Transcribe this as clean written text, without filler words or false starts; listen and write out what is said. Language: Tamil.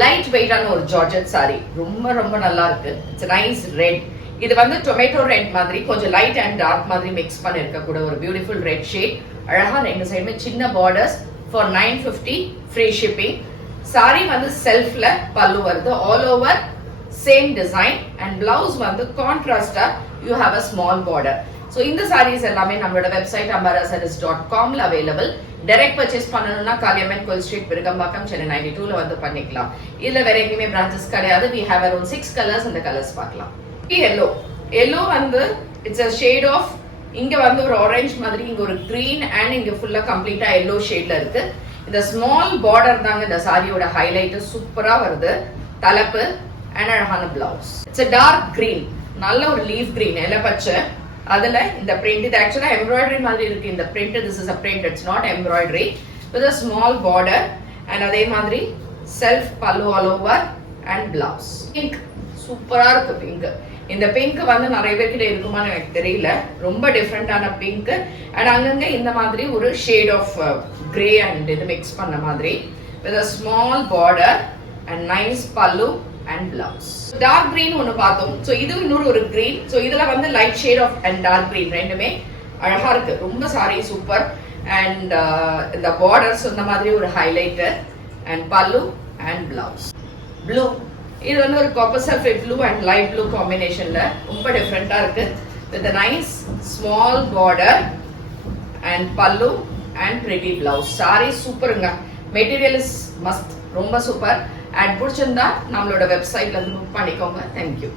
லைட் வெயிட்டான ஒரு ஜார்ஜெட் சாரி, ரொம்ப ரொம்ப நல்லா இருக்கு. It's nice red. இது வந்து டொமேட்டோ ரெட் மாதிரி கொஞ்சம் லைட் அண்ட் டார்க் மாதிரி மிக்ஸ் பண்ணிருக்க கூட ஒரு பியூட்டிஃபுல் ரெட் ஷேட். அழகா ரெண்டு சைடுமே சின்ன borders for 950 free shipping. Sari வந்து செல்ஃப்ல பல்லு வருது, all over same design and blouse வந்து கான்ட்ராஸ்டா you have a small border. So இந்த சாரீஸ் எல்லாமே நம்மளோட website ambarasarees.com available. Direct purchase பண்ணணும்னா காளியம்மன் கோயில் ஸ்ட்ரீட், விருகம்பாக்கம், சென்னை 92ல வந்து பண்ணிக்கலாம். இதுல வேற எங்கேயுமே பிரான்ச்சஸ் கிடையாது. we have around 6 colours. அந்த கலர்ஸ் பார்க்கலாம். எல்லோ, எல்லோ வந்து இட்ஸ் a shade of, இங்க வந்து ஒரு ஆரஞ்சு மாதிரி, இங்க ஒரு கிரீன் அண்ட் இங்க ஃபுல்லா கம்ப்ளீட்டா எல்லோ ஷேட்ல இருக்கு. இந்த ஸ்மால் பார்டர் தாங்க இந்த சாரியோட ஹைலைட். சூப்பரா வருது தலைப்பு அண்ட் அழகான blouse. It's a dark green, நல்ல ஒரு லீஃப் கிரீன், இலை பச்சை. அதுல இந்த பிரிண்ட், இது ஆக்சுவலா எம்ப்ராய்டரி மாதிரி இருக்கு இந்த print. This is a print, it's not embroidery, with a small border and அதே மாதிரி செல்ஃப் பல்லு all over and blouse. Pink சூப்பரா இருக்கு. பிங்க், இந்த பிங்க் வந்து நிறைய பேர்கிட்ட இருக்குமான்னு எனக்கு தெரியல. ரொம்ப டிஃப்ரெண்டான பிங்க் அண்ட் அங்கங்க இந்த மாதிரி ஒரு ஷேட் ஆஃப் கிரே அண்ட் இது மிக்ஸ் பண்ண மாதிரி with a small border and nice pallu and blouse. Dark green ஒன்னு பார்த்தோம். சோ இது இன்னொரு ஒரு கிரீன். சோ இதுல வந்து light shade of and dark green ரெண்டுமே அழகா இருக்கு. ரொம்ப சாரி சூப்பர். அண்ட் இந்த பார்டர்ஸ் இந்த மாதிரி ஒரு highlight and pallu and blouse. Blue, இது வந்து ஒரு copper sulphate blue and light blue காம்பினேஷன்ல ரொம்ப டிஃப்ரெண்டா இருக்கு. With a nice small border and pallu and pretty blouse. Sari சூப்பருங்க. மெட்டீரியல் இஸ் மஸ்ட், ரொம்ப சூப்பர். அண்ட் பிடிச்சிருந்தா நம்மளோட வெப்சைட்ல இருந்து புக் பண்ணிக்கோங்க. தேங்க்யூ.